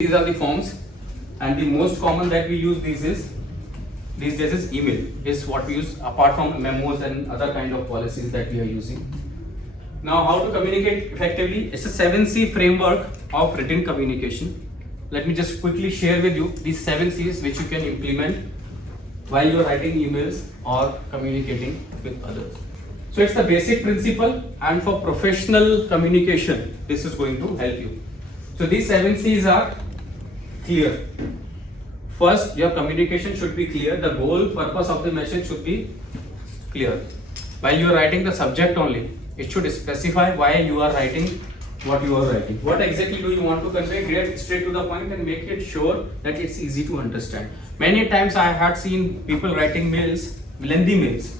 These are the forms, and the most common that we use these days is email, is what we use apart from memos and other kind of policies that we are using. Now, how to communicate effectively? It's a 7C framework of written communication. Let me just quickly share with you these 7 C's which you can implement while you are writing emails or communicating with others. So it's the basic principle, and for professional communication, this is going to help you. So these 7 C's are clear. First, your communication should be clear. The goal, purpose of the message should be clear. While you are writing the subject only, it should specify why you are writing what you are writing. What exactly do you want to convey? Get straight to the point and make it sure that it's easy to understand. Many times I had seen people writing mails, lengthy mails.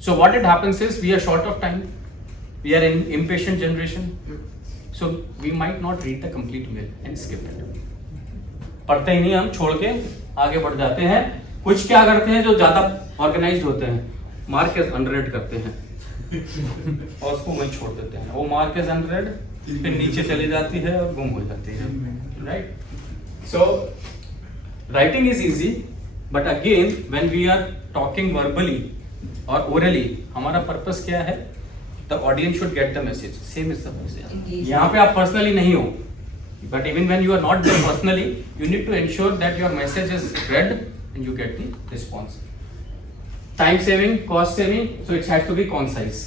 So what it happens is, we are short of time. We are in impatient generation. So we might not read the complete mail and skip it. पढ़ते ही नहीं, हम छोड़ के आगे बढ़ जाते हैं. कुछ क्या करते हैं जो ज्यादा ऑर्गेनाइज्ड होते हैं, मार्क एज अनरेड करते हैं और उसको वहीं छोड़ देते हैं. वो मार्क एज अनरेड फिर नीचे चली जाती है और गुम हो जाती है. Right? So writing is easy, but again when we are talking verbally और ओरली, हमारा पर्पस क्या है? The audience should get the message. Same is the message. यहाँ पे आप personally नहीं हो, but even when you are not there personally, you need to ensure that your message is read and you get the response. Time saving, cost saving, so it has to be concise.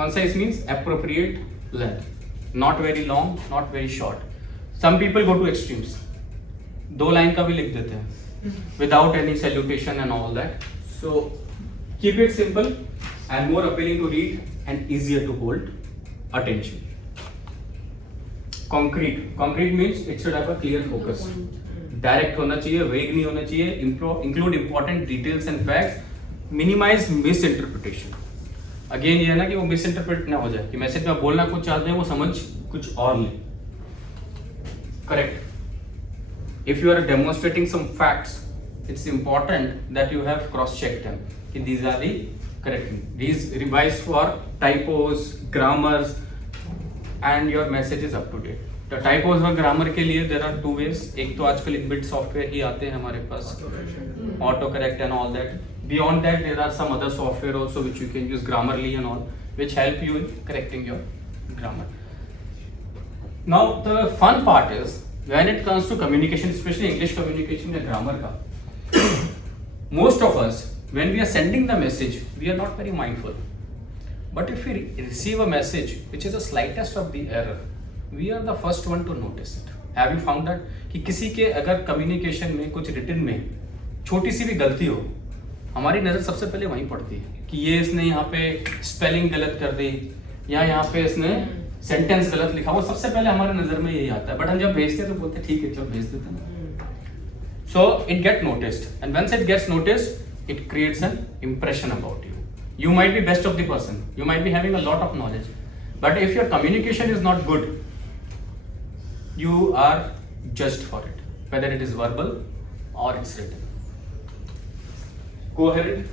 Concise means appropriate length, not very long, not very short. Some people go to extremes. 2 line का भी लिख देते हैं without any salutation and all that. So keep it simple and more appealing to read and easier to hold attention. Concrete means it should have a clear focus. Direct होना चाहिए, vague नहीं होना चाहिए. Include important details and facts. Minimize misinterpretation. Again ये है ना कि वो misinterpret ना हो जाए कि मैसेज में बोलना कुछ चाहते हैं, वो समझ कुछ और ले. Correct. If you are demonstrating some facts, it's important that you have cross-checked them. कि these are the correct. These revise for typos, grammars, and your message is up to date. The typos और grammar के लिए there are 2 ways. एक तो आजकल inbuilt software ही आते हैं हमारे पास, auto correct and all that. Beyond that, there are some other software also which you can use, Grammarly and all, which help you in correcting your grammar. Now the fun part is when it comes to communication, especially English communication या grammar का, most of us, when we are sending the message, we are not very mindful. But if we receive a message which is the slightest of the error, we are the first one to notice it. Have you found that? कि किसी के अगर communication में, कुछ written में छोटी सी भी गलती हो, हमारी नज़र सबसे पहले वहीं पड़ती है कि ये इसने यहाँ पे spelling गलत कर दी या यहाँ पे इसने sentence गलत लिखा. वो सबसे पहले हमारे नज़र में यही आता है. बट हम जब भेजते हैं तो बोलते हैं ठीक है, चलो भेज देते हैं. So it gets noticed, and once it gets noticed, it creates an impression about you. You might be best of the person, you might be having a lot of knowledge, but if your communication is not good, you are judged for it, whether it is verbal or it's written. Coherent.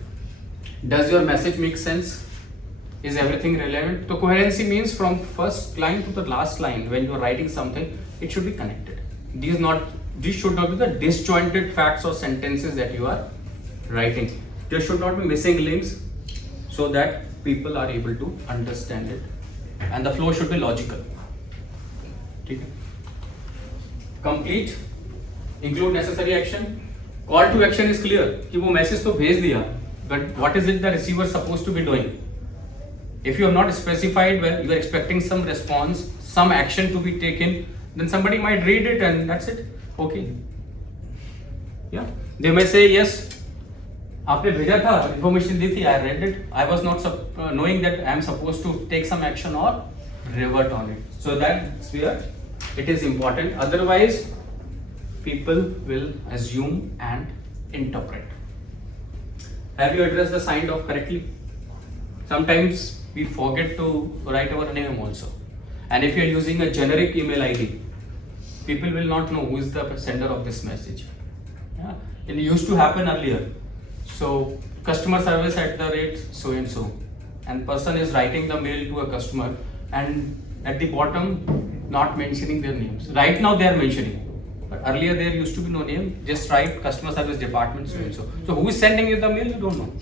Does your message make sense? Is everything relevant? So coherency means from first line to the last line, when you are writing something, it should be connected. These should not be the disjointed facts or sentences that you are writing. There should not be missing links, so that people are able to understand it, and the flow should be logical. Okay. Complete. Include necessary action. Call to action is clear कि वो message तो भेज दिया, but what is it the receiver supposed to be doing? If you have not specified, well, you are expecting some response, some action to be taken, then somebody might read it and that's it. Okay. Yeah. They may say yes. आपने भेजा था, information दी थी, I read it. I was not knowing that I am supposed to take some action or revert on it. So that's where it is important. Otherwise, people will assume and interpret. Have you addressed the signed off correctly? Sometimes we forget to write our name also. And if you are using a generic email ID, people will not know who is the sender of this message. Yeah? It used to happen earlier. So customer service @ so and so, and person is writing the mail to a customer, and at the bottom not mentioning their names. Right now they are mentioning, but earlier there used to be no name. Just write customer service department so and so. So who is sending you the mail? You don't know.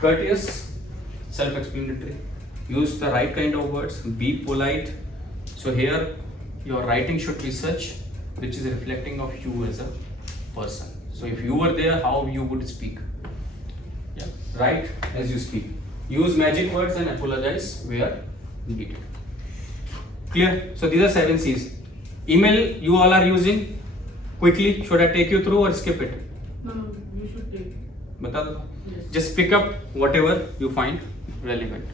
Courteous, self-explanatory. Use the right kind of words. Be polite. So here your writing should be such which is reflecting of you as a person. So if you were there, how you would speak? Yeah. Write as you speak. Use magic words and apologize where needed. Clear? So these are 7 C's. Email you all are using. Quickly, should I take you through or skip it? No, you should take. Bata do. Yes. Just pick up whatever you find relevant.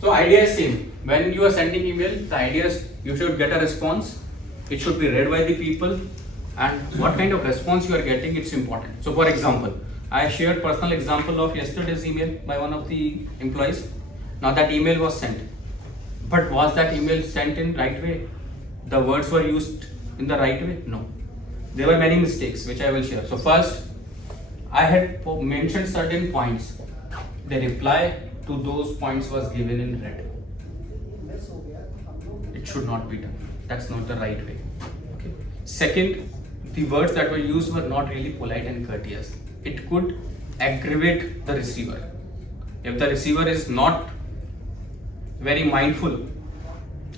So idea is same. When you are sending email, the idea is you should get a response. It should be read by the people, and what kind of response you are getting, it's important. So for example, I shared personal example of yesterday's email by one of the employees. Now that email was sent, but was that email sent in right way? The words were used in the right way? No. There were many mistakes which I will share. So first, I had mentioned certain points. The reply to those points was given in red. It should not be done. That's not the right way. Okay. Second, the words that were used were not really polite and courteous. It could aggravate the receiver. If the receiver is not very mindful,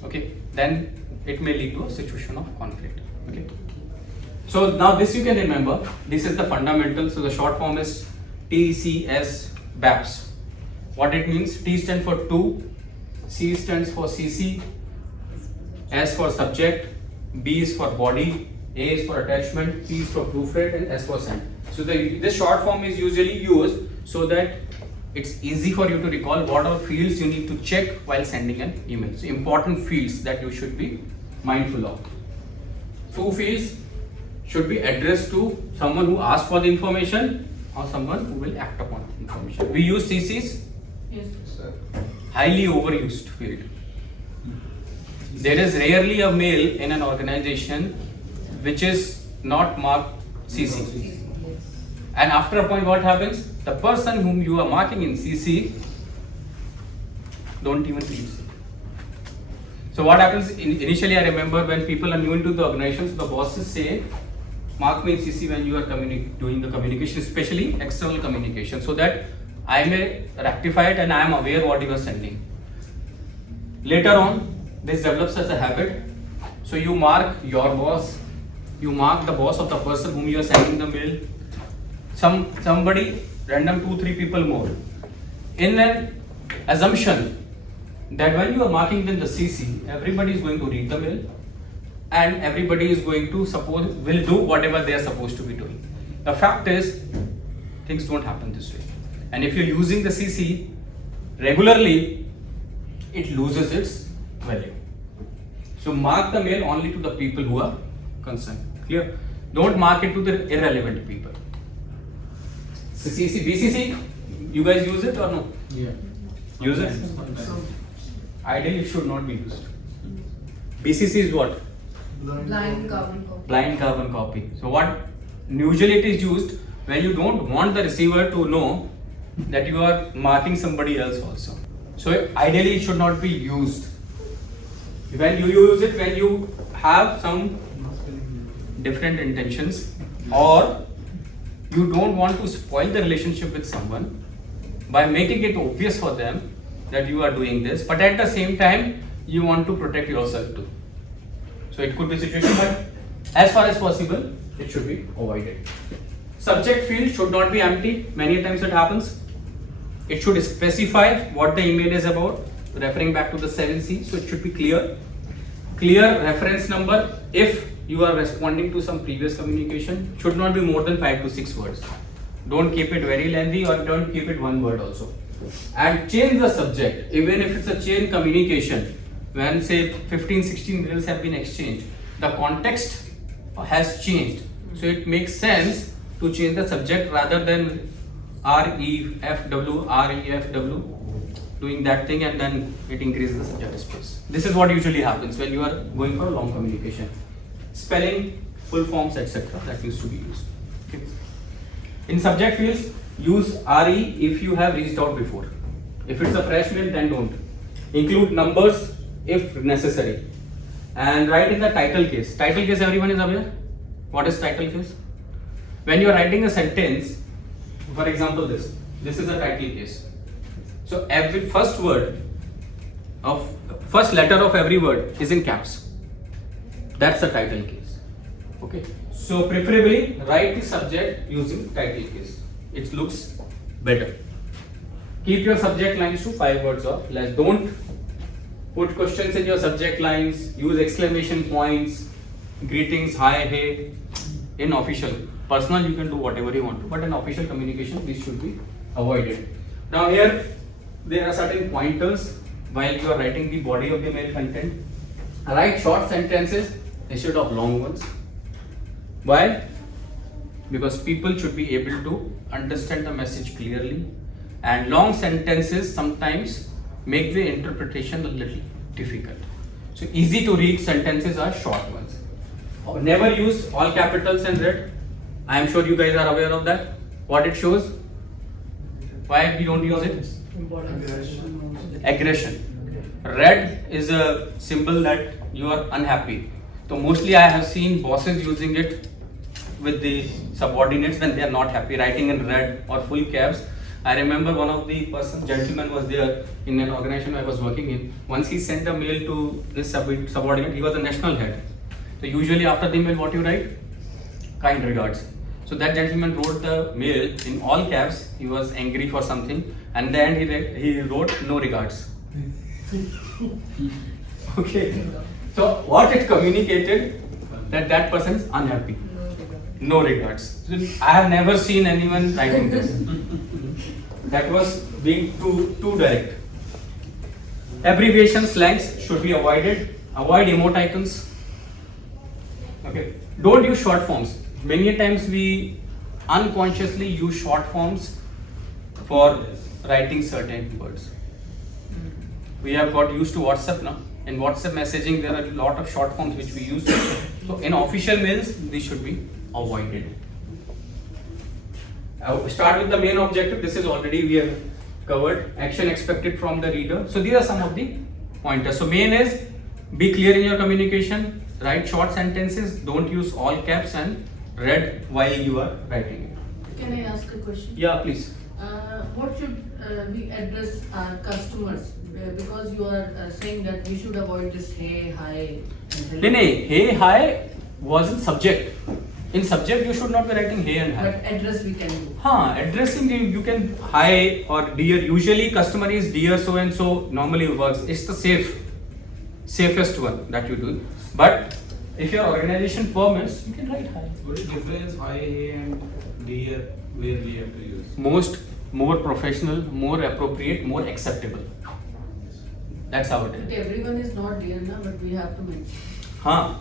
okay, then it may lead to a situation of conflict. Okay. So now this you can remember. This is the fundamental. So the short form is TCS BAPS. What it means? T stands for to, C stands for CC, S for subject, B is for body, A is for attachment, P is for proofread, and S for send. So this short form is usually used so that it's easy for you to recall what are fields you need to check while sending an email. So important fields that you should be mindful of. 2 fields should be addressed to someone who asked for the information or someone who will act upon information. We use CCs. Yes, sir. Highly overused field. There is rarely a mail in an organization which is not marked CC. And after a point, what happens? The person whom you are marking in CC don't even read. So what happens? Initially, I remember when people are new into the organization, so the bosses say, mark me in CC when you are doing the communication, especially external communication, so that I may rectify it and I am aware what you are sending. Later on, this develops as a habit. So you mark your boss, you mark the boss of the person whom you are sending the mail, somebody, random 2-3 people more, in an assumption that when you are marking them the CC, everybody is going to read the mail and everybody is going to will do whatever they are supposed to be doing. The fact is, things don't happen this way. And if you're using the CC regularly, it loses its value. So mark the mail only to the people who are concerned. Clear? Don't mark it to the irrelevant people. So CC, BCC, you guys use it or no? Yeah. Use it? Ideally, it should not be used. BCC is what? Blind carbon copy. Blind carbon copy. So what usually it is used when you don't want the receiver to know that you are marking somebody else also. So ideally it should not be used. When you use it when you have some different intentions or you don't want to spoil the relationship with someone by making it obvious for them that you are doing this, but at the same time you want to protect yourself too. So it could be a situation, but as far as possible it should be avoided. Subject field should not be empty. Many times it happens. It should specify what the email is about, referring back to the 7C. So it should be clear. Clear reference number if you are responding to some previous communication should not be more than 5 to 6 words. Don't keep it very lengthy or don't keep it 1 word also. And change the subject. Even if it's a chain communication, when say 15-16 mails have been exchanged, the context has changed. So it makes sense to change the subject rather than REFW, doing that thing and then it increases the subject space. This is what usually happens when you are going for a long communication. Spelling, full forms, etc. that needs to be used. Okay. In subject fields, use RE if you have reached out before. If it's a fresh mail, then don't. Include numbers if necessary. And write in the title case. Title case, everyone is aware? What is title case? When you are writing a sentence, for example, this is a title case. So every first letter of every word is in caps. That's the title case. Okay. So preferably write the subject using title case. It looks better. Keep your subject lines to 5 words or less. Don't put questions in your subject lines. Use exclamation points, greetings, hi, hey. In official, personal you can do whatever you want to, but in official communication this should be avoided. Now here there are certain pointers while you are writing the body of the mail content. Write short sentences instead of long ones. Why? Because people should be able to understand the message clearly, and long sentences sometimes make the interpretation a little difficult. So easy to read sentences are short ones. Never use all capitals and red. I am sure you guys are aware of that. What it shows? Why we don't use it? Aggression. Red is a symbol that you are unhappy. So mostly I have seen bosses using it with the subordinates when they are not happy, writing in red or full caps. I remember one of the gentleman was there in an organization I was working in. Once he sent a mail to this subordinate, he was a national head. So usually after the mail, what you write? Kind regards. So that gentleman wrote the mail in all caps. He was angry for something, and then he wrote no regards. Okay. So what it communicated that person is unhappy. No regards. So I have never seen anyone writing this. That was being too direct. Abbreviation slangs should be avoided. Avoid emoticons. Okay. Don't use short forms. Many times we unconsciously use short forms for writing certain words. We have got used to WhatsApp now. In WhatsApp messaging, there are a lot of short forms which we use. So in official mails, these should be avoided. Start with the main objective. This is already we have covered. Action expected from the reader. So these are some of the pointers. So main is be clear in your communication. Write short sentences. Don't use all caps and red while you are writing it. Can I ask a question? Yeah, please. What should we address our customers? Because you are saying that we should avoid this hey, hi. And hello. No, hey, hi was in subject. In subject, you should not be writing hey and hi. But address we can do. Addressing you can hi or dear. Usually, customer is dear so and so. Normally works. It's the safest one that you do. But if your organization permits, you can write hi. What is the difference hi, hey and dear where we have to use? More professional, more appropriate, more acceptable. That's how it But is. everyone is not there now, but we have to mention.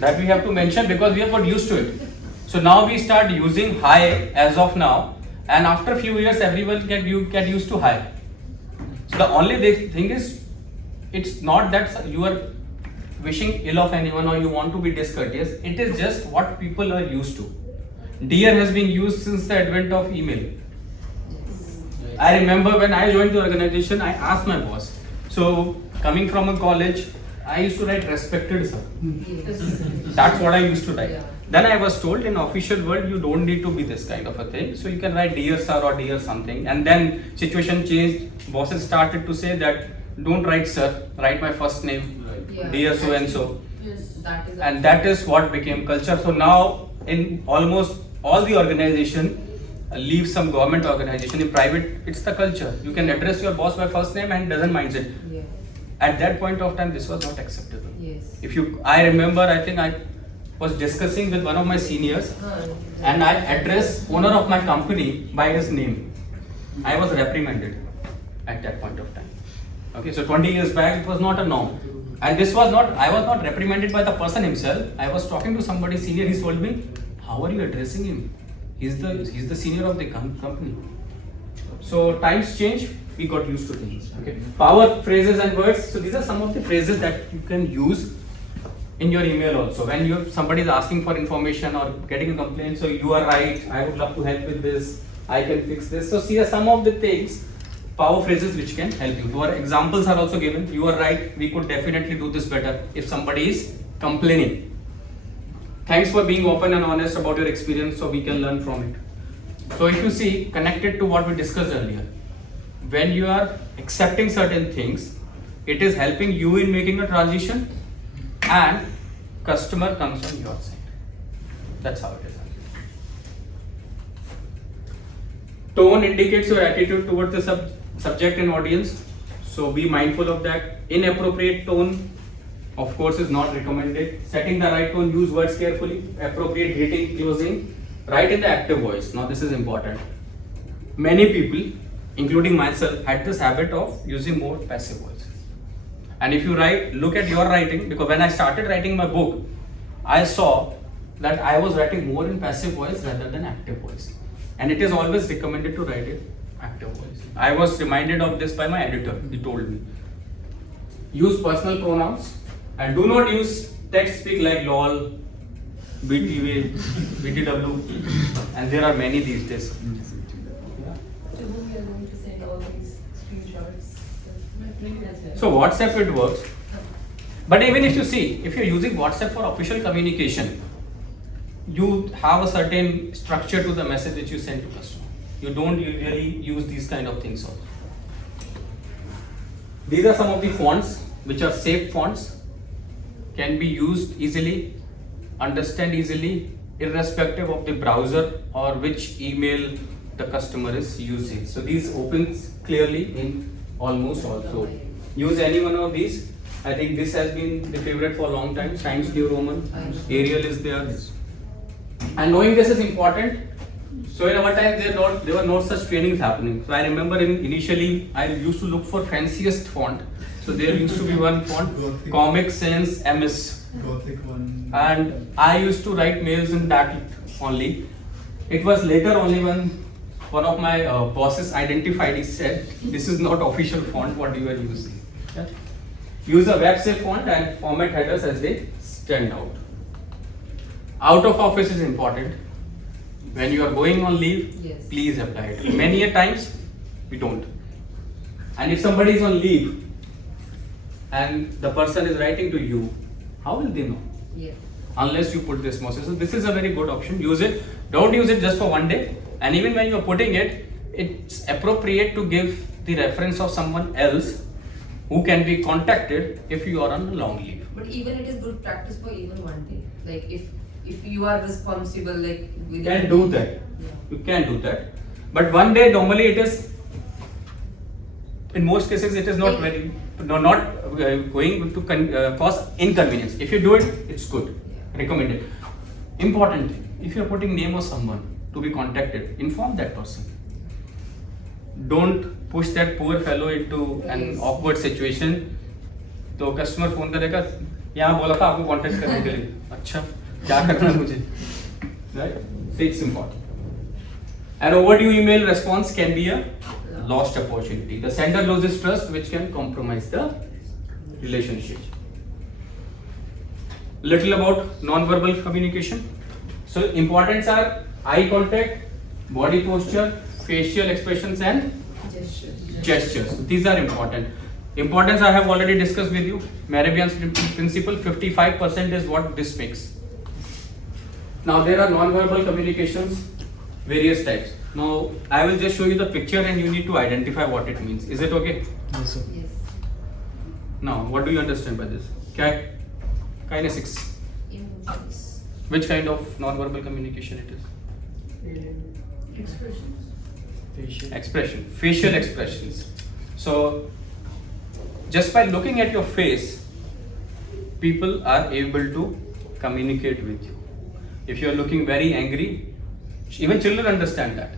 That we have to mention because we have got used to it. So now we start using hi as of now, and after a few years, everyone get used to hi. So the only thing is, it's not that you are wishing ill of anyone or you want to be discourteous. It is just what people are used to. Dear has been used since the advent of email. I remember when I joined the organization, I asked my boss. So coming from a college, I used to write respected sir. That's what I used to write. Yeah. Then I was told in official world you don't need to be this kind of a thing. So you can write dear sir or dear something. And then situation changed. Bosses started to say that don't write sir, write my first name, Yeah. dear so and so. Yes. And that is what became culture. So now in almost all the organization, leave some government organization, in private it's the culture. You can address your boss by first name and doesn't mind it. Yeah. At that point of time, this was not acceptable. Yes. I remember, I think I was discussing with one of my seniors and I addressed owner of my company by his name. I was reprimanded at that point of time. Okay, so 20 years back, it was not a norm. And I was not reprimanded by the person himself. I was talking to somebody senior, he told me, how are you addressing him? He's the senior of the company. So times change, we got used to things. Okay. Power phrases and words. So these are some of the phrases that you can use in your email also. When somebody is asking for information or getting a complaint, so you are right, I would love to help with this, I can fix this. So see some of the things, power phrases which can help you. Your examples are also given. You are right, we could definitely do this better if somebody is complaining. Thanks for being open and honest about your experience so we can learn from it. So if you see, connected to what we discussed earlier, when you are accepting certain things, it is helping you in making a transition and customer comes on your side. That's how it is. Tone indicates your attitude towards the subject and audience. So be mindful of that. Inappropriate tone, of course, is not recommended. Setting the right tone, use words carefully. Appropriate greeting, closing. Write in the active voice. Now this is important. Many people, including myself, had this habit of using more passive voice. And if you write, look at your writing, because when I started writing my book, I saw that I was writing more in passive voice rather than active voice. And it is always recommended to write in active voice. I was reminded of this by my editor. He told me. Use personal pronouns and do not use text speak like lol, BTW, BTW, and there are many these days. To whom you are going to send all these screenshots? So WhatsApp it works. But even if you see, if you're using WhatsApp for official communication, you have a certain structure to the message which you send to customer. You don't usually use these kind of things also. These are some of the fonts which are safe fonts, can be used easily, understand easily, irrespective of the browser or which email the customer is using. So these opens clearly in almost all. So use any one of these. I think this has been the favorite for a long time. Times New Roman, Arial is there. And knowing this is important. So in our time there were no such trainings happening. So I remember initially I used to look for fanciest font. So there used to be one font, Gothic. Comic Sans MS. Gothic one. And I used to write mails in that only. It was later only when one of my bosses identified, he said, this is not official font what you are using. Yeah. Use a web safe font and format headers as they stand out. Out of office is important. When you are going on leave, Yes. please apply it. Many a times we don't. And if somebody is on leave and the person is writing to you, how will they know? Yeah. Unless you put this message. So this is a very good option. Use it. Don't use it just for one day. And even when you are putting it, it's appropriate to give the reference of someone else who can be contacted if you are on a long leave. But even it is good practice for even one day. Like if you are responsible, like You can do that. Yeah. You can do that. But one day normally it is, in most cases it is not very, not going to cause inconvenience. If you do it, it's good. Yeah. Recommended. Important thing, if you are putting name of someone to be contacted, inform that person. Don't push that poor fellow into an Yes. awkward situation. तो customer phone करेगा, यहाँ बोला था आपको contact करने के लिए, अच्छा क्या करना है मुझे, right? So it's important. An overdue email response can be a lost opportunity. The sender loses trust, which can compromise the relationship. Little about non-verbal communication. So importance are eye contact, body posture, facial expressions and gestures. These are important. Importance I have already discussed with you. Marabian's principle, 55% is what this makes. Now there are non-verbal communications, various types. Now I will just show you the picture and you need to identify what it means. Is it okay? Yes, sir. Yes. Now what do you understand by this? Kinesics. Emotions. Which kind of non-verbal communication it is? Expressions. Expression, facial expressions. So just by looking at your face, people are able to communicate with you. If you are looking very angry, even children understand that.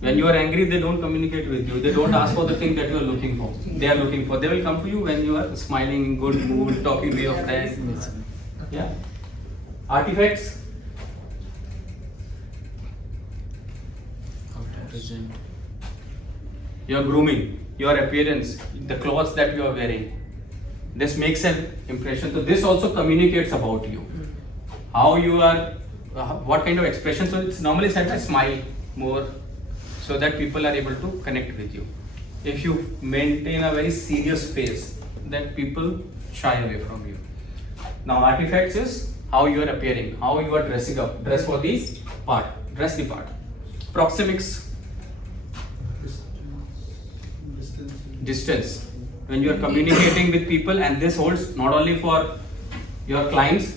When you are angry, they don't communicate with you. They don't ask for the thing that you are looking for. They are looking for. They will come to you when you are smiling, in good mood, talking to your friends. Yeah. Artifacts. How to present. Your grooming, your appearance, the clothes that you are wearing. This makes an impression. So this also communicates about you. How you are, what kind of expression. So it's normally said as smile more, so that people are able to connect with you. if you maintain a very serious face, then people shy away from you. Now artifacts is how you are appearing, how you are dressing up, dress for the part, dress the part. Proxemics, distance, when you are communicating with people, and this holds not only for your clients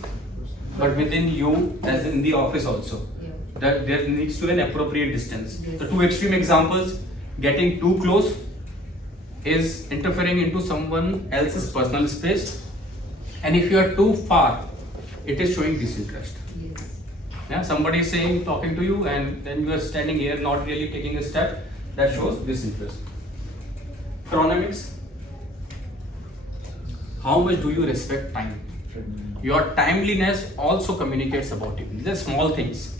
but within you as in the office also. Yeah. That there needs to be an appropriate distance. The two extreme examples, getting too close is interfering into someone else's personal space, and if you are too far, it is showing disinterest. Yes. Yeah, somebody is saying, talking to you, and then you are standing here not really taking a step, that shows disinterest. Chronemics, how much do you respect time? Your timeliness also communicates about you. These are small things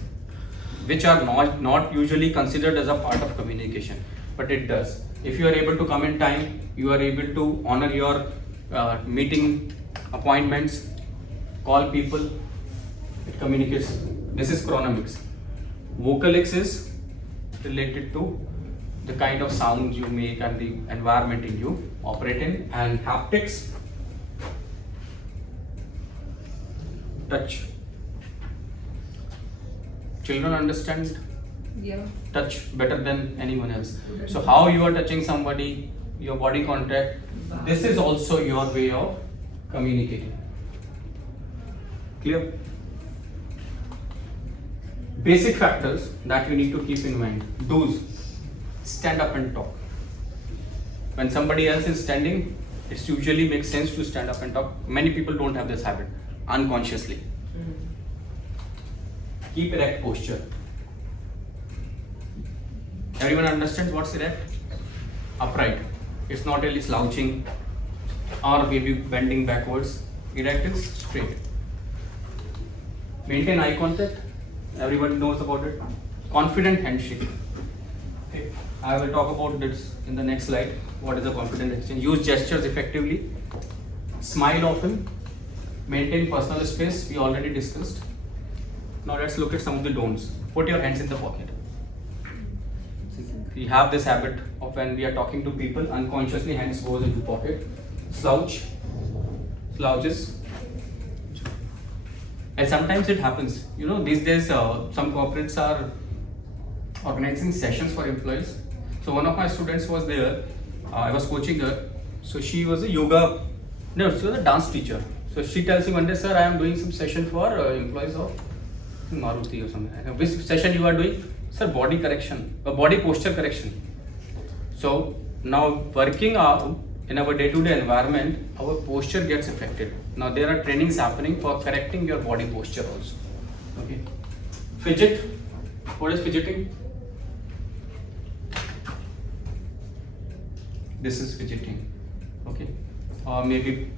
which are not usually considered as a part of communication, but it does. If you are able to come in time, you are able to honor your meeting appointments, call people, it communicates. This is chronemics. Vocalics is related to the kind of sounds you make and the environment in you operate in. And haptics, touch. Children understand Yeah. touch better than anyone else. So how you are touching somebody, your body contact, this is also your way of communicating. Clear? Basic factors that you need to keep in mind. Do's, stand up and talk. When somebody else is standing, it usually makes sense to stand up and talk. Many people don't have this habit, unconsciously. Keep erect posture. Everyone understands what's erect? Upright. It's not really slouching or maybe bending backwards. Erect is straight. Maintain eye contact. Everyone knows about it. Confident handshake. Okay. I will talk about this in the next slide. What is a confident handshake? Use gestures effectively. Smile often. Maintain personal space. We already discussed. Now let's look at some of the don'ts. Put your hands in the pocket. We have this habit of when we are talking to people, unconsciously hands goes into pocket. Slouches. And sometimes it happens. You know, these days some corporates are organizing sessions for employees. So one of my students was there. I was coaching her. So she was she was a dance teacher. So she tells me one day, sir, I am doing some session for employees of Maruti or something. Which session you are doing? Sir, body posture correction. So now working in our day-to-day environment, our posture gets affected. Now there are trainings happening for correcting your body posture also. Okay. Fidget. What is fidgeting? This is fidgeting. Okay. Or maybe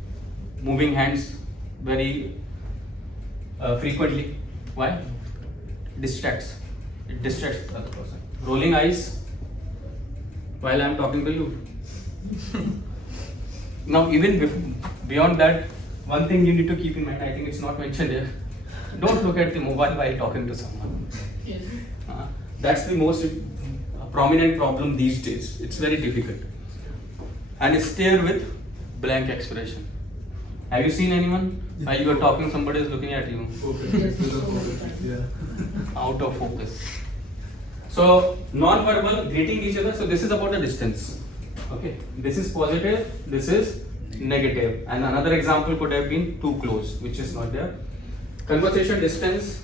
moving hands very frequently. Why? Distracts. It distracts the other person. Rolling eyes while I am talking to you. Now, even beyond that, one thing you need to keep in mind, I think it's not mentioned here. Don't look at the mobile while talking to someone. Yes. That's the most prominent problem these days. It's very difficult. And stare with blank expression. Have you seen anyone? While you are talking, somebody is looking at you. Out of focus. So, non-verbal, greeting each other. So, this is about the distance. Okay. This is positive, this is negative. And another example could have been too close, which is not there. Conversation distance.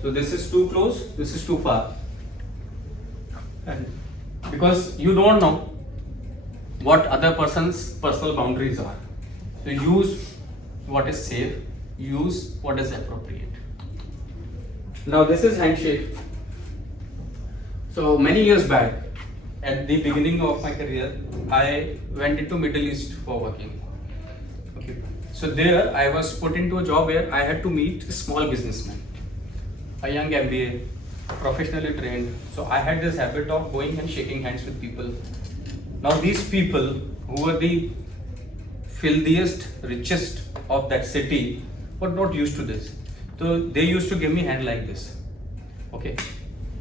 So, this is too close, this is too far. And because you don't know what other person's personal boundaries are. So use what is safe, use what is appropriate. Now this is handshake. So many years back, at the beginning of my career, I went into Middle East for working. Okay. So there I was put into a job where I had to meet a small businessman, a young MBA, professionally trained. So I had this habit of going and shaking hands with people. Now these people who were the filthiest, richest of that city were not used to this. So they used to give me hand like this. Okay.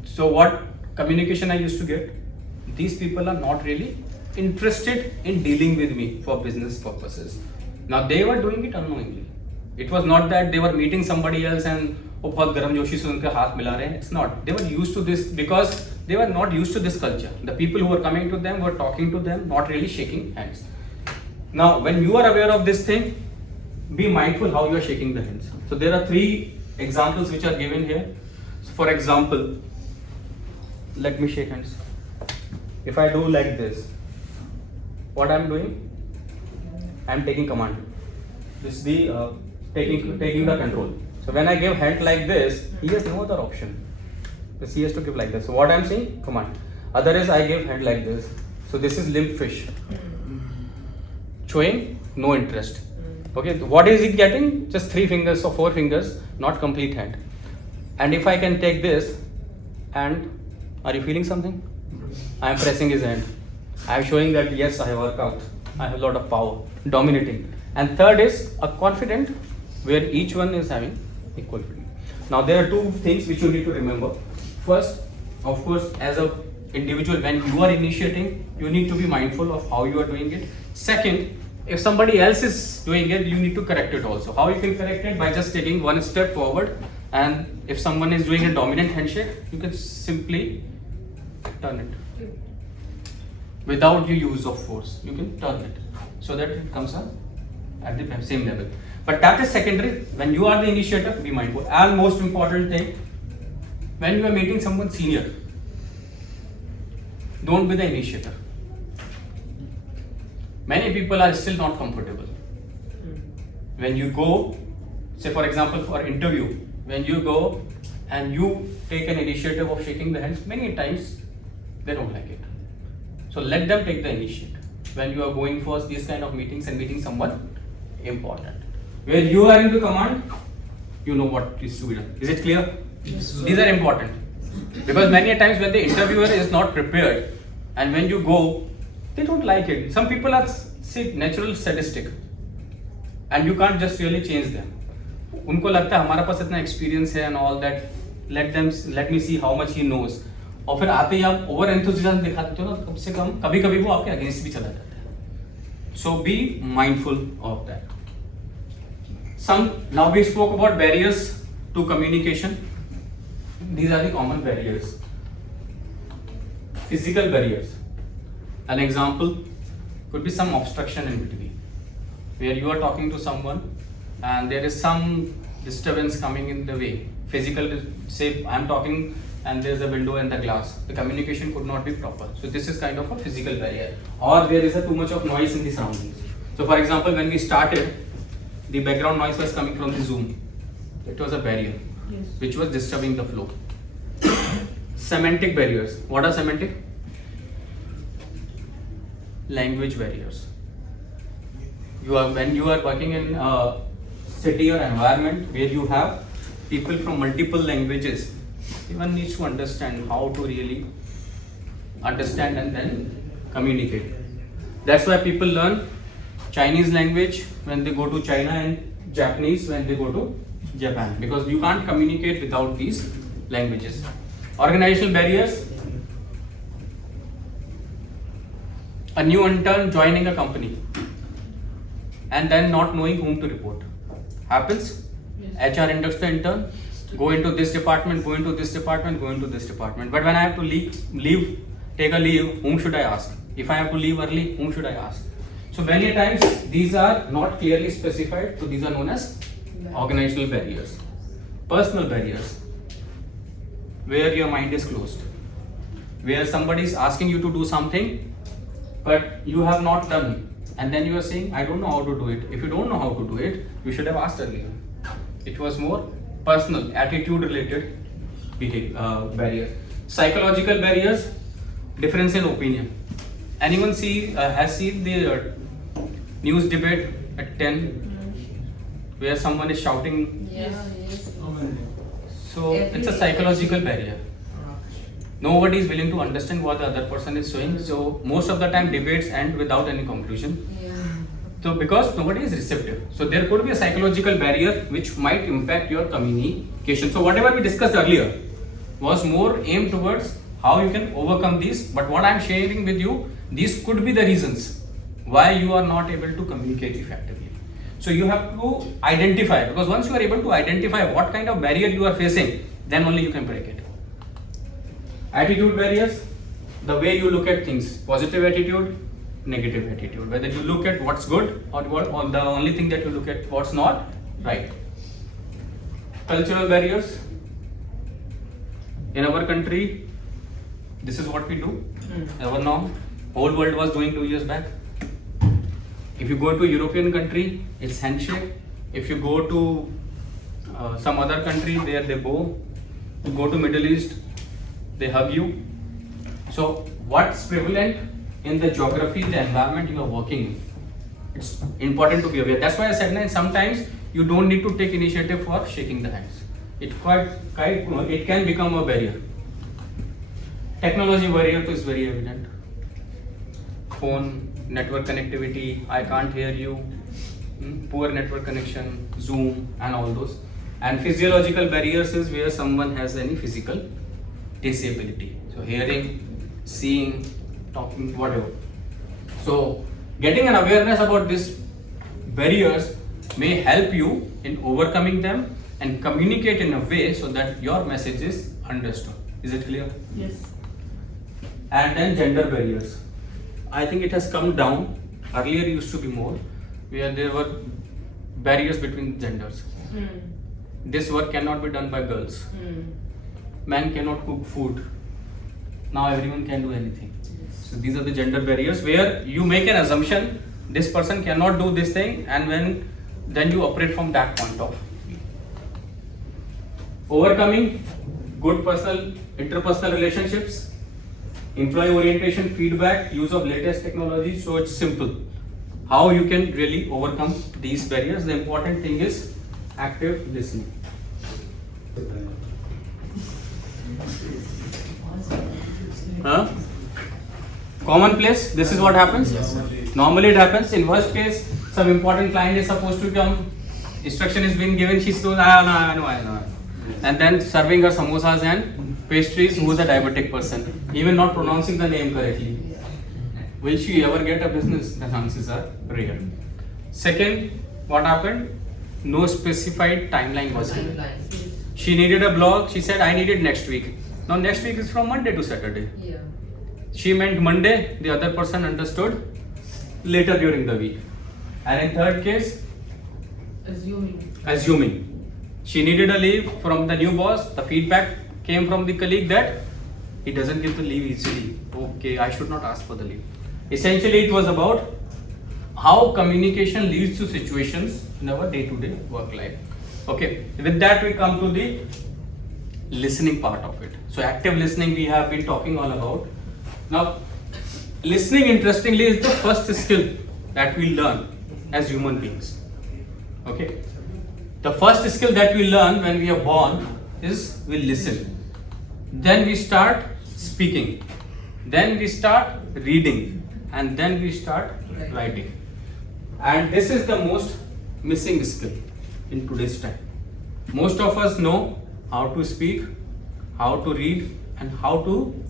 So what communication I used to get? These people are not really interested in dealing with me for business purposes. Now they were doing it unknowingly. It was not that they were meeting somebody else and वो बहुत गर्म जोशी से उनके हाथ मिला रहे हैं. It's not. They were used to this because they were not used to this culture. The people who were coming to them were talking to them, not really shaking hands. Now, when you are aware of this thing, be mindful how you are shaking the hands. So there are 3 examples which are given here. So for example, let me shake hands. If I do like this, what I am doing? I am taking command. This is the taking the control. So when I give hand like this, he has no other option. He has to give like this. So what I am saying? Command. Other is I give hand like this. So this is limp fish. Showing no interest. Okay, what is he getting? Just 3 fingers or 4 fingers, not complete hand. And if I can take this, and are you feeling something? I am pressing his hand. I am showing that yes, I work out. I have a lot of power, dominating. And third is a confident, where each one is having equal feeling. Now there are 2 things which you need to remember. First, of course, as a individual, when you are initiating, you need to be mindful of how you are doing it. Second, if somebody else is doing it, you need to correct it also. How you can correct it? By just taking 1 step forward, and if someone is doing a dominant handshake, you can simply turn it without the use of force. You can turn it so that it comes up at the same level. But that is secondary. When you are the initiator, be mindful. And most important thing, when you are meeting someone senior, don't be the initiator. Many people are still not comfortable. When you go, say for example for interview, when you go and you take an initiative of shaking the hands, many times they don't like it. So let them take the initiative. When you are going for these kind of meetings and meeting someone important, where you are into command, you know what is to be done. Is it clear? Yes, These are important because many a times when the interviewer is not prepared and when you go, they don't like it. Some people are natural sadistic and you can't just really change them. उनको लगता है हमारा पास इतना experience है and all that. Let me see how much he knows. और फिर आते ही आप ओवर एंथुसियाज्म दिखा देते हो ना, कम से कम कभी कभी वो आपके अगेंस्ट भी चला जाता है. So be mindful of that. Some now we spoke about barriers to communication. These are the common barriers. Physical barriers. An example could be some obstruction in between, where you are talking to someone and there is some disturbance coming in the way. Physical, say I am talking and there is a window and the glass. The communication could not be proper. So this is kind of a physical barrier. Or there is too much of noise in the surroundings. So for example, when we started, the background noise was coming from the Zoom. It was a barrier, Yes. which was disturbing the flow. Semantic barriers. What are semantic? Language barriers. When you are working in a city or environment where you have people from multiple languages, one needs to understand how to really understand and then communicate. That's why people learn Chinese language when they go to China and Japanese when they go to Japan, because you can't communicate without these languages. Organizational barriers. A new intern joining a company and then not knowing whom to report. Happens? Yes. HR inducts the intern, go into this department, go into this department, go into this department. But when I have to take a leave, whom should I ask? If I have to leave early, whom should I ask? So many times these are not clearly specified, so these are known as organizational barriers. Personal barriers, where your mind is closed, where somebody is asking you to do something but you have not done, and then you are saying, I don't know how to do it. If you don't know how to do it, you should have asked earlier. It was more personal, attitude related barriers. Psychological barriers, difference in opinion. Anyone has seen the news debate at 10 where someone is shouting? Yes. So it's a psychological barrier. Nobody is willing to understand what the other person is saying. So most of the time debates end without any conclusion. Yeah. So because nobody is receptive. So there could be a psychological barrier which might impact your communication. So whatever we discussed earlier was more aimed towards how you can overcome these. But what I am sharing with you, These could be the reasons why you are not able to communicate effectively. So you have to identify, because once you are able to identify what kind of barrier you are facing, then only you can break it. Attitude barriers, the way you look at things, positive attitude, negative attitude, whether you look at what's good or the only thing that you look at what's not right. Cultural barriers, in our country, this is what we do. Ever now, whole world was doing 2 years back. If you go to European country, it's handshake. If you go to some other country, there they bow. You go to Middle East, they hug you. So what's prevalent in the geography, the environment you are working in? It's important to be aware. That's why I said that sometimes you don't need to take initiative for shaking the hands. It can become a barrier. Technology barrier is very evident. Phone, network connectivity, I can't hear you, poor network connection, Zoom and all those. And physiological barriers is where someone has any physical disability. So hearing, seeing, talking, whatever. So getting an awareness about these barriers may help you in overcoming them and communicate in a way so that your message is understood. Is it clear? Yes. And then gender barriers. I think it has come down. Earlier used to be more, where there were barriers between genders. This work cannot be done by girls. Men cannot cook food. Now everyone can do anything. So these are the gender barriers where you make an assumption this person cannot do this thing, and then you operate from that point of view. Overcoming good interpersonal relationships, employee orientation, feedback, use of latest technology. So it's simple how you can really overcome these barriers. The important thing is active listening. Commonplace, this is what happens. Normally it happens. In worst case, some important client is supposed to come, instruction is being given, she's told, I know. And then serving her samosas and pastries, who is a diabetic person, even not pronouncing the name correctly. Will she ever get a business? The chances are rare. Second, what happened? No specified timeline was given. She needed a blog, she said, I need it next week. Now next week is from Monday to Saturday. Yeah. She meant Monday, the other person understood later during the week. And in third case, assuming. She needed a leave from the new boss. The feedback came from the colleague that he doesn't give the leave easily. Okay, I should not ask for the leave. Essentially, it was about how communication leads to situations in our day-to-day work life. Okay, with that we come to the listening part of it. So active listening we have been talking all about. Now, listening, interestingly, is the first skill that we learn as human beings. Okay, the first skill that we learn when we are born is we listen. Then we start speaking. Then we start reading. And then we start writing. And this is the most missing skill in today's time. Most of us know how to speak, how to read, and how to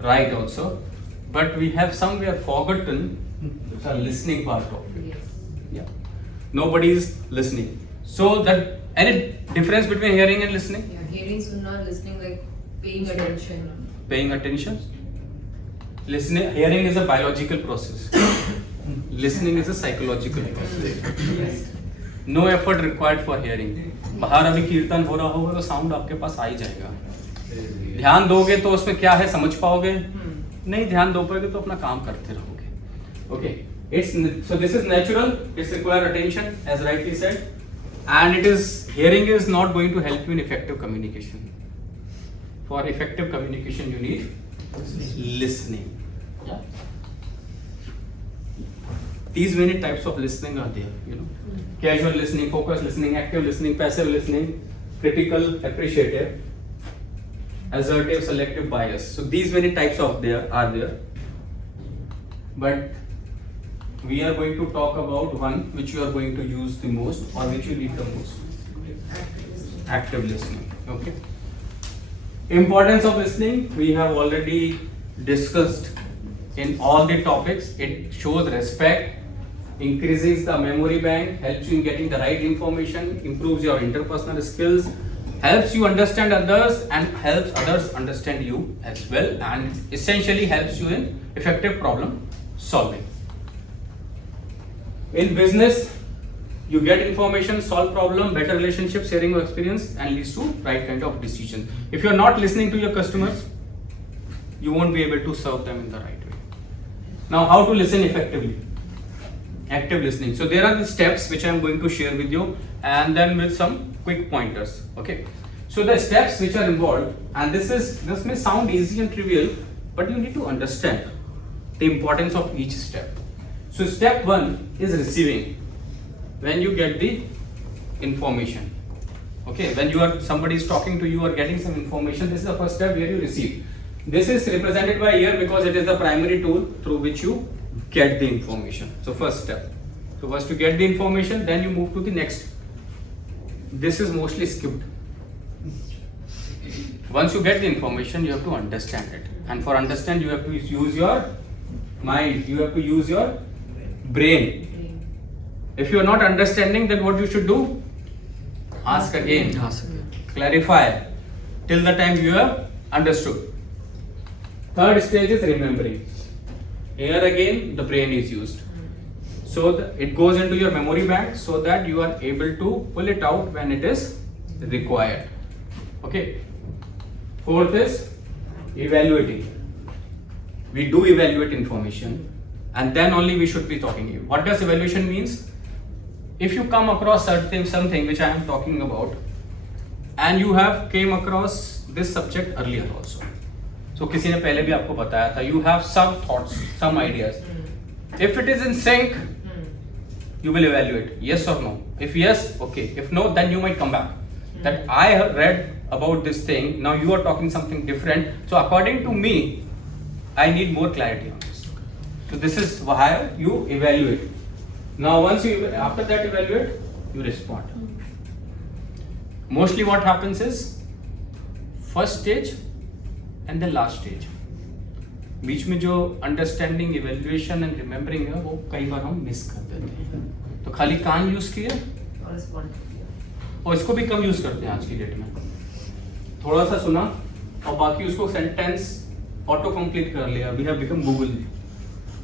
write also. But we have somewhere forgotten the listening part of it. Yes. Yeah. Nobody is listening. So that any difference between hearing and listening? Yeah, hearing sunnah, listening like paying attention. Paying attention. Listening, hearing is a biological process. Listening is a psychological process. No effort required for hearing. बाहर अभी कीर्तन हो रहा होगा तो sound आपके पास आ ही जाएगा. ध्यान दोगे तो उसमें क्या है समझ पाओगे. नहीं ध्यान दो पाओगे तो अपना काम करते रहोगे. Okay. So this is natural. It's require attention, as rightly said, and hearing is not going to help you in effective communication. For effective communication, you need listening. Yeah. These many types of listening are there. Casual listening, focused listening, active listening, passive listening, critical, appreciative, assertive, selective, bias. So these many types of are there. But we are going to talk about one which you are going to use the most or which you need the most. Active listening. Okay. Importance of listening we have already discussed in all the topics. It shows respect, increases the memory bank, helps you in getting the right information, improves your interpersonal skills, helps you understand others and helps others understand you as well, and essentially helps you in effective problem solving. In business, you get information, solve problem, better relationship, sharing of experience, and leads to right kind of decision. If you are not listening to your customers, you won't be able to serve them in the right way. Now, how to listen effectively? Active listening. So there are the steps which I am going to share with you, and then with some quick pointers. Okay. So the steps which are involved, and this may sound easy and trivial, but you need to understand the importance of each step. So step 1 is receiving. When you get the information, okay, when somebody is talking to you or getting some information, this is the first step where you receive. This is represented by here because it is the primary tool through which you get the information. So first step. So first you get the information, then you move to the next. This is mostly skipped. Once you get the information, you have to understand it, and for understand you have to use your mind, you have to use your brain. If you are not understanding, then what you should do? Ask again. Clarify till the time you have understood. Third stage is remembering. Here again the brain is used. So it goes into your memory bank so that you are able to pull it out when it is required. Okay. Fourth is evaluating. We do evaluate information, and then only we should be talking. What does evaluation means? If you come across something which I am talking about, and you have came across this subject earlier also, so किसी ने पहले भी आपको बताया था, you have some thoughts, some ideas. If it is in sync, you will evaluate yes or no. If yes, okay. If no, then you might come back. That I have read about this thing. Now you are talking something different. So according to me, I need more clarity on this. So this is how you evaluate. Now once you after that evaluate, you respond. Mostly what happens is first stage and the last stage. बीच में जो understanding, evaluation and remembering है वो कई बार हम miss कर देते हैं. तो खाली कान यूज किया और इसको भी कम यूज करते हैं आज की डेट में. थोड़ा सा सुना और बाकी उसको सेंटेंस ऑटो कंप्लीट कर लिया. We have become Google.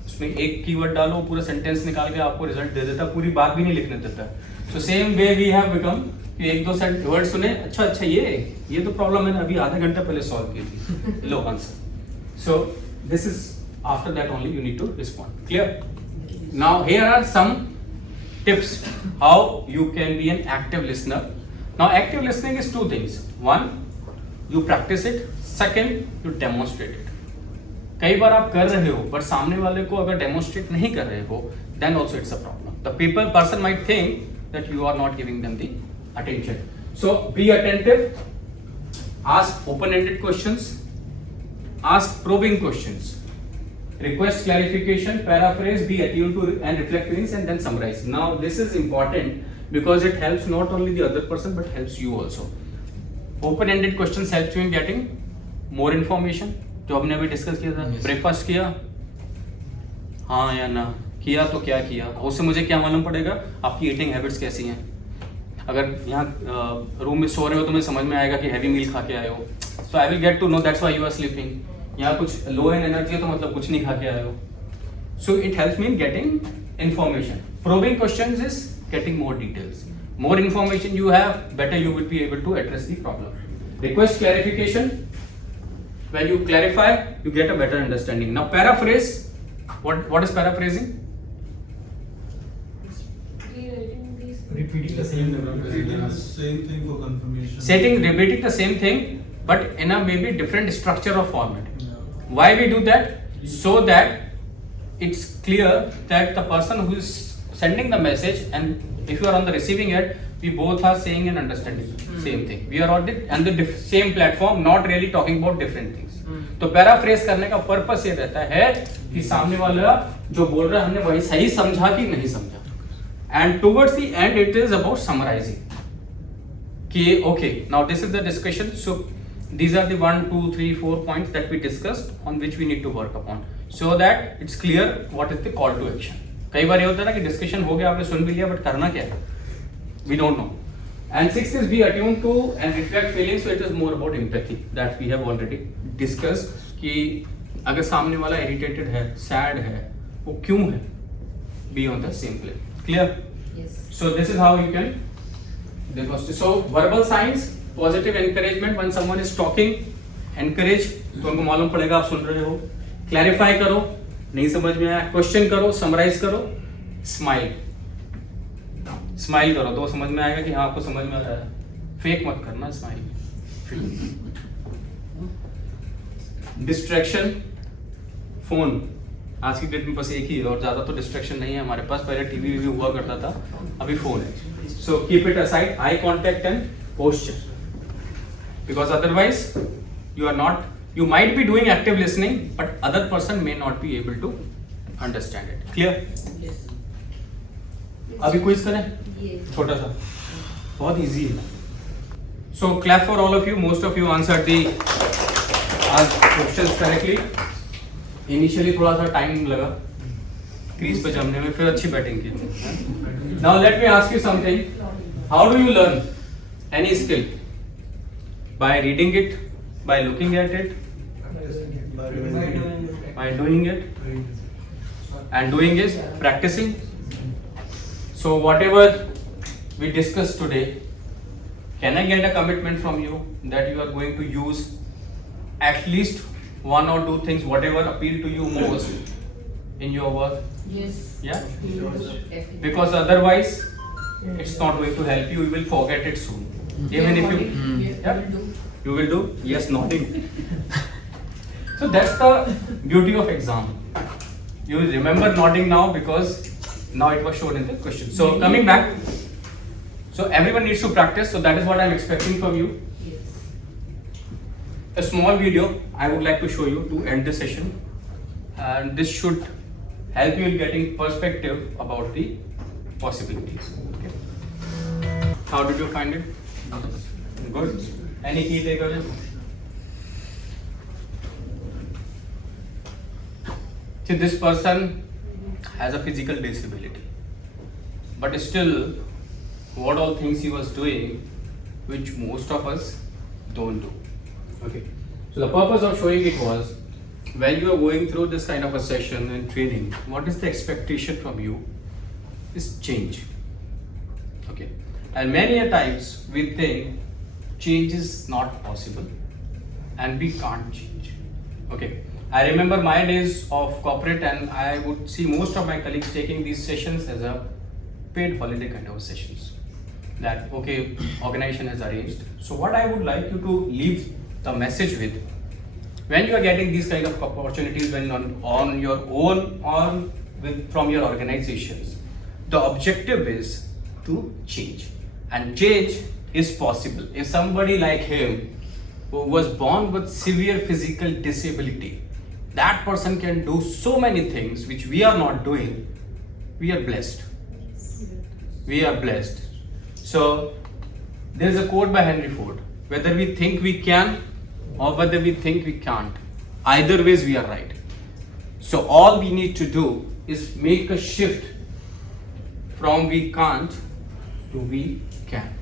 उसमें एक कीवर्ड डालो, पूरा सेंटेंस निकाल के आपको रिजल्ट दे देता, पूरी बात भी नहीं लिखने देता. So same way we have become कि एक दो वर्ड सुने, अच्छा ये तो प्रॉब्लम मैंने अभी आधे घंटे पहले सॉल्व की थी, लो answer. So this is after that only you need to respond. Clear? Now here are some tips how you can be an active listener. Now active listening is two things. One, you practice it. Second, you demonstrate it. कई बार आप कर रहे हो पर सामने वाले को अगर demonstrate नहीं कर रहे हो, then also it's a problem. The person might think that you are not giving them the attention. So be attentive. Ask open-ended questions. Ask probing questions. Request clarification, paraphrase, be attuned to and reflect feelings, and then summarize. Now this is important because it helps not only the other person but helps you also. Open-ended questions helps you in getting more information. जो हमने अभी discuss किया था, breakfast किया, हाँ या ना, किया तो क्या किया, उससे मुझे क्या मालूम पड़ेगा आपकी ईटिंग हैबिट्स कैसी हैं. अगर यहाँ रूम में सो रहे हो तो मुझे समझ में आएगा कि हैवी मील खा के आए हो. So I will get to know that's why you are sleeping. यहाँ कुछ low in energy है तो मतलब कुछ नहीं खा के आए हो. So it helps me in getting information. Probing questions is getting more details. More information you have, better you will be able to address the problem. Request clarification. When you clarify, you get a better understanding. Now paraphrase. What is paraphrasing? Repeating the same thing for confirmation. Repeating the same thing, but in a maybe different structure or format. Why we do that? So that it's clear that the person who is sending the message and if you are on the receiving end, we both are saying and understanding same thing. We are on the same platform, not really talking about different things. तो paraphrase करने का purpose ये रहता है कि सामने वाला जो बोल रहा है हमने वही सही समझा कि नहीं समझा. And towards the end, it is about summarizing. Okay, now this is the discussion. So these are the 1, 2, 3, 4 points that we discussed on which we need to work upon. so that it's clear what is the call to action. कई बार ये होता है ना कि discussion हो गया, आपने सुन भी लिया, बट करना क्या है, we don't know. And sixth is be attuned to and reflect feelings. So it is more about empathy that we have already discussed. कि अगर सामने वाला irritated है, sad है, वो क्यों है? Be on the same plane. Clear? Yes. So this is how you can demonstrate. So verbal signs, positive encouragement when someone is talking, encourage. तो उनको मालूम पड़ेगा आप सुन रहे हो. Clarify करो, नहीं समझ में आया, क्वेश्चन करो, समराइज करो, स्माइल करो तो समझ में आएगा कि हाँ आपको समझ में आ रहा है. फेक मत करना, स्माइल. डिस्ट्रैक्शन, फोन आज की डेट में बस एक ही है और ज्यादा तो डिस्ट्रैक्शन नहीं है हमारे पास. पहले टीवी भी हुआ करता था, अभी फोन है. So keep it aside. Eye contact and posture, because otherwise you are not, you might be doing active listening but other person may not be able to understand it. Clear? Yes. अभी quiz करें छोटा सा, बहुत easy है. So clap for all of you. Most of you answered the questions correctly. Initially थोड़ा सा time लगा crease पे जमने में, फिर अच्छी बैटिंग की. Now let me ask you something. How do you learn any skill? By reading it, by looking at it, by doing it, and doing is practicing. So whatever we discussed today, can I get a commitment from you that you are going to use at least one or two things, whatever appeal to you most in your work? Yes. Yeah? Definitely. Because otherwise it's not going to help you. You will forget it soon. Even if you Yes, yeah? we will do. You will do? Yes, nodding. So that's the beauty of exam. You will remember nodding now because now it was shown in the question. So coming back, so everyone needs to practice. So that is what I am expecting from you. Yes. A small video I would like to show you to end the session, and this should help you in getting perspective about the possibilities. Okay. How did you find it? Good. Any key takeaways? See, this person has a physical disability, but still, what all things he was doing, which most of us don't do. Okay. So the purpose of showing it was, when you are going through this kind of a session and training, what is the expectation from you? Is change. Okay. And many a times we think change is not possible and we can't change. Okay. I remember my days of corporate, and I would see most of my colleagues taking these sessions as a paid holiday kind of sessions. That okay, organization has arranged. So what I would like you to leave the message with, when you are getting these kind of opportunities, when on your own or from your organizations, the objective is to change, and change is possible. If somebody like him who was born with severe physical disability, that person can do so many things which we are not doing. We are blessed. We are blessed. So there is a quote by Henry Ford: whether we think we can or whether we think we can't, either ways we are right. So all we need to do is make a shift from we can't to we can.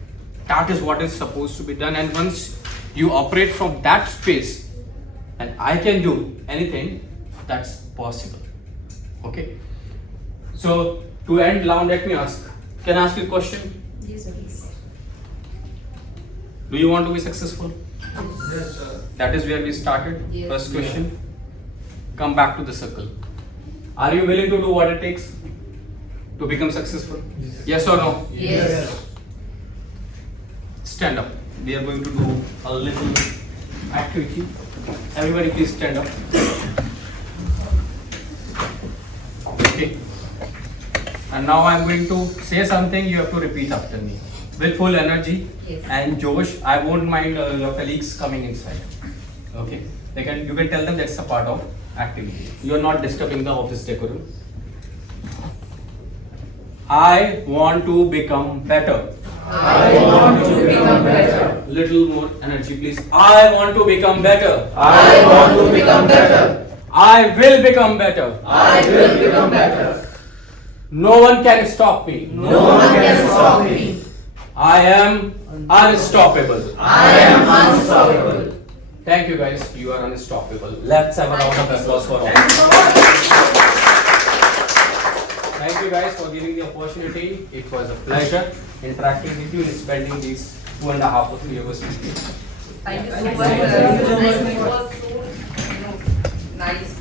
That is what is supposed to be done, and once you operate from that space, and I can do anything, that's possible. Okay. So to end now, let me ask. Can I ask you a question? Yes, please. Do you want to be successful? Yes, sir. That is where we started. Yes. First question. Come back to the circle. Are you willing to do what it takes to become successful? Yes or no? Yes. Stand up. We are going to do a little activity. Everybody please stand up. Okay. And now I am going to say something, you have to repeat after me. With full energy Yes. and Josh. I won't mind your colleagues coming inside. Okay. You can tell them that's a part of activity. You are not disturbing the office decorum. I want to become better. I want to become better. Little more energy, please. I want to become better. I want to become better. I will become better. I will become better. No one can stop me. No one can stop me. I am unstoppable. I am unstoppable. Thank you guys. You are unstoppable. Let's have a round of applause for all. Thank you guys for giving the opportunity. It was a pleasure interacting with you and spending these 2.5 or 3 hours with you. Thank you so Thank much. you. It was so, nice.